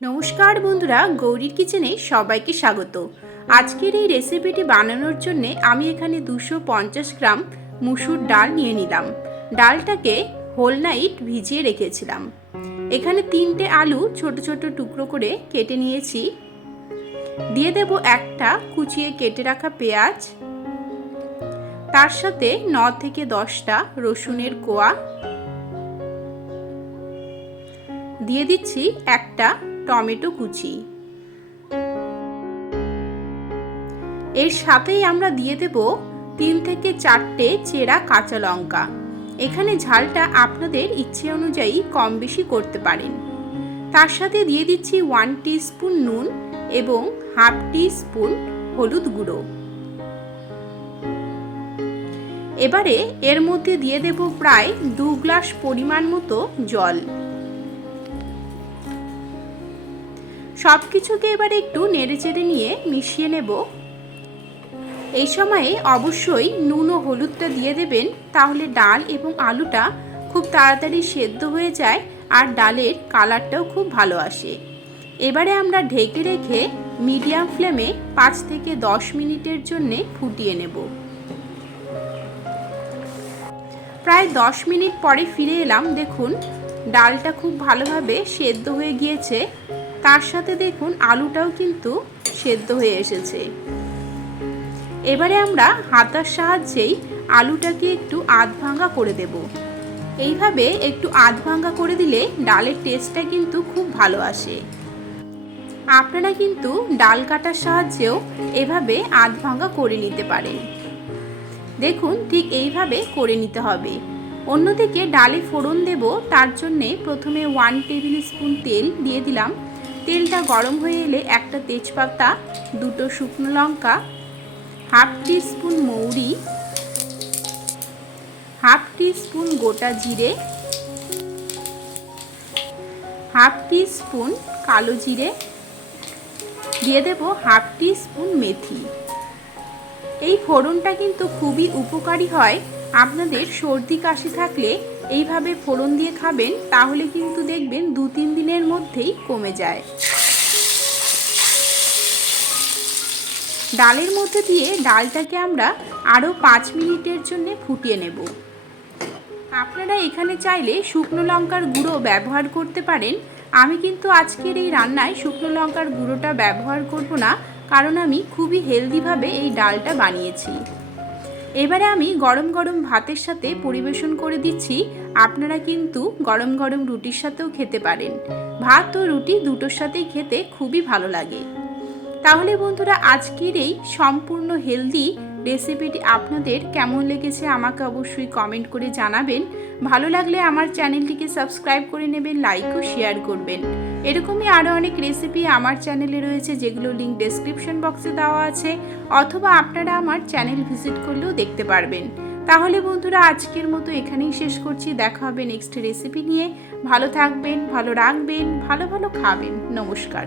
নমস্কার বন্ধুরা, গৌরীর কিচেনে সবাইকে স্বাগত। আজকের এই রেসিপিটি বানানোর জন্য আমি এখানে 250 গ্রাম মুসুর ডাল নিয়ে নিলাম। ডালটাকে হোল নাইট ভিজিয়ে রেখেছিলাম। এখানে 3টে আলু ছোট ছোট টুকরো করে কেটে নিয়েছি। দিয়ে দেব একটা কুচিয়ে কেটে রাখা পেঁয়াজ, তার সাথে 9 থেকে 10টা রসুনের কোয়া, দিয়ে দিচ্ছি একটা টমেটো কুচি। এর সাথেই আমরা দিয়ে দেব 3 থেকে 4টে চেরা কাঁচা লঙ্কা। এখানে ঝালটা আপনাদের ইচ্ছে অনুযায়ী কম বেশি করতে পারেন। তার সাথে দিয়ে দিচ্ছি 1 টিস্পুন নুন এবং হাফ টিস্পুন হলুদ গুঁড়ো। এবারে এর মধ্যে দিয়ে দেব প্রায় 2 গ্লাস পরিমাণ মতো জল। সব কিছুকে এবারে একটু নেড়েচেড়ে নিয়ে মিশিয়ে নেব। এই সময়ে অবশ্যই নুন ও হলুদটা দিয়ে দেবেন, তাহলে ডাল এবং আলুটা খুব তাড়াতাড়ি সেদ্ধ হয়ে যায় আর ডালের কালারটাও খুব ভালো আসে। এবারে আমরা ঢেকে রেখে মিডিয়াম ফ্লেমে 5 থেকে 10 মিনিটের জন্য ফুটিয়ে নেব। প্রায় 10 মিনিট পরে ফিরে এলাম। দেখুন ডালটা খুব ভালোভাবে সেদ্ধ হয়ে গিয়েছে, তার সাথে দেখুন আলুটাও কিন্তু সেদ্ধ হয়ে এসেছে। এবারে আমরা হাতার সাহায্যেই আলুটাকে একটু আধ ভাঙা করে দেব। এইভাবে একটু আধ ভাঙা করে দিলে ডালের টেস্টটা কিন্তু খুব ভালো আসে। আপনারা কিন্তু ডাল কাটার সাহায্যেও এভাবে আধ ভাঙা করে নিতে পারেন। দেখুন ঠিক এইভাবে করে নিতে হবে। অন্যদিকে ডালে ফোড়ন দেব, তার জন্যে প্রথমে 1 টেবিল স্পুন তেল দিয়ে দিলাম। তেলটা গরম হয়ে এলে একটা তেজপাতা, 2টো শুকনো লঙ্কা, হাফ টিস্পুন মৌরি, হাফ টিস্পুন গোটা জিরে, হাফ টিস্পুন কালো জিরে, দিয়ে দেব হাফ টিস্পুন মেথি। এই ফোড়নটা কিন্তু খুবই উপকারী হয়। আপনাদের সর্দি কাশি থাকলে এইভাবে ফোড়ন দিয়ে খাবেন, তাহলে কিন্তু দেখবেন 2-3 দিনের মধ্যেই কমে যায়। ডালের মধ্যে দিয়ে ডালটাকে আমরা আরও 5 মিনিটের জন্য ফুটিয়ে নেব। আপনারা এখানে চাইলে শুকনো লঙ্কার গুঁড়ো ব্যবহার করতে পারেন। আমি কিন্তু আজকের এই রান্নায় শুকনো লঙ্কার গুঁড়োটা ব্যবহার করব না, কারণ আমি খুবই হেলদিভাবে এই ডালটা বানিয়েছি। এবারে আমি গরম গরম ভাতের সাথে পরিবেশন করে দিচ্ছি। আপনারা কিন্তু গরম গরম রুটির সাথেও খেতে পারেন। ভাত ও রুটি দুটোর সাথেই খেতে খুবই ভালো লাগে। তাহলে বন্ধুরা, আজকের এই সম্পূর্ণ হেলদি রেসিপিটি আপনাদের কেমন লেগেছে আমাকে অবশ্যই কমেন্ট করে জানাবেন। ভালো লাগলে আমার চ্যানেলটিকে সাবস্ক্রাইব করে নেবেন, লাইক ও শেয়ার করবেন। এরকমই আরও অনেক রেসিপি আমার চ্যানেলে রয়েছে, যেগুলো লিঙ্ক ডেসক্রিপশন বক্সে দেওয়া আছে, অথবা আপনারা আমার চ্যানেল ভিজিট করলেও দেখতে পারবেন। তাহলে বন্ধুরা, আজকের মতো এখানেই শেষ করছি। দেখা হবে নেক্সট রেসিপি নিয়ে। ভালো থাকবেন, ভালো রাখবেন, ভালো ভালো খাবেন। নমস্কার।